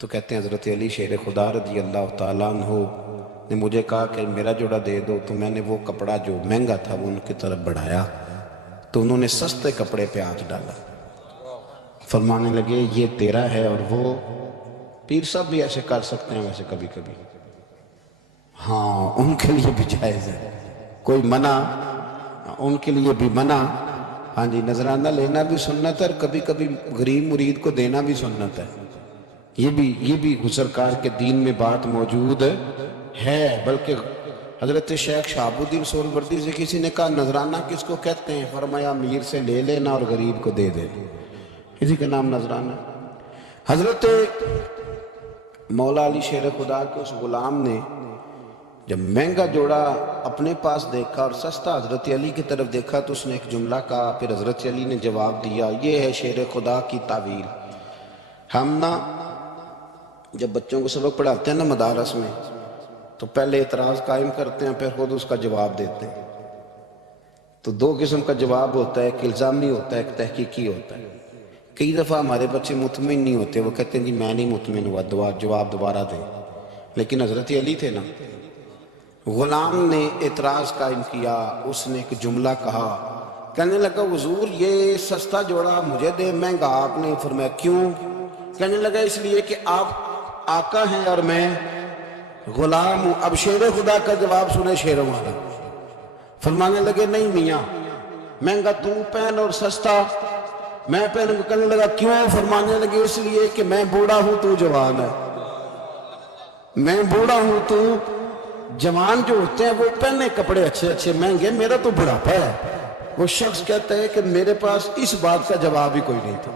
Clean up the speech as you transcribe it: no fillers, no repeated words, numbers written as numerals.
تو کہتے ہیں حضرت علی شیر خدا رضی اللہ تعالیٰ عنہ نے مجھے کہا کہ میرا جوڑا دے دو، تو میں نے وہ کپڑا جو مہنگا تھا وہ ان کی طرف بڑھایا، تو انہوں نے سستے کپڑے پہ ہاتھ ڈالا، فرمانے لگے یہ تیرا ہے۔ اور وہ پیر صاحب بھی ایسے کر سکتے ہیں ویسے کبھی کبھی، ہاں ان کے لیے بھی جائز ہے، کوئی منع ان کے لیے بھی منع، ہاں جی نذرانہ لینا بھی سنت ہے، اور کبھی کبھی غریب مرید کو دینا بھی سنت ہے، یہ بھی سرکار کے دین میں بات موجود ہے۔ بلکہ حضرت شیخ شہاب الدین سہروردی سے کسی نے کہا نذرانہ کس کو کہتے ہیں؟ فرمایا امیر سے لے لینا اور غریب کو دے دینا، اسی کا نام نذرانہ۔ حضرت مولا علی شیر خدا کے اس غلام نے جب مہنگا جوڑا اپنے پاس دیکھا اور سستا حضرت علی کی طرف دیکھا تو اس نے ایک جملہ کہا، پھر حضرت علی نے جواب دیا، یہ ہے شیر خدا کی تعویل۔ ہم نا جب بچوں کو سبق پڑھاتے ہیں نا مدارس میں، تو پہلے اعتراض قائم کرتے ہیں پھر خود اس کا جواب دیتے ہیں۔ تو دو قسم کا جواب ہوتا ہے، ایک الزامی ہوتا ہے، ایک تحقیقی ہوتا ہے۔ کئی دفعہ ہمارے بچے مطمئن نہیں ہوتے، وہ کہتے ہیں جی میں نہیں مطمئن ہوا، جواب دوبارہ دیں۔ لیکن حضرت علی تھے نا، غلام نے اعتراض قائم کیا، اس نے ایک جملہ کہا، کہنے لگا حضور یہ سستا جوڑا مجھے دے، مہنگا آپ نے۔ فرمایا کیوں؟ کہنے لگا اس لیے کہ آپ آقا ہیں اور میں غلام ہوں۔ اب شیر خدا کا جواب سنے شیروں والا، فرمانے لگے نہیں میاں، مہنگا تو پہن اور سستا میں پہن۔ کہنے لگا کیوں؟ فرمانے لگے اس لیے کہ میں بوڑھا ہوں تو جوان ہے، میں بوڑھا ہوں تو جوان جو ہوتے ہیں وہ پہنے کپڑے اچھے اچھے مہنگے، میرا تو بڑھاپا ہے۔ وہ شخص کہتا ہے کہ میرے پاس اس بات کا جواب ہی کوئی نہیں تھا۔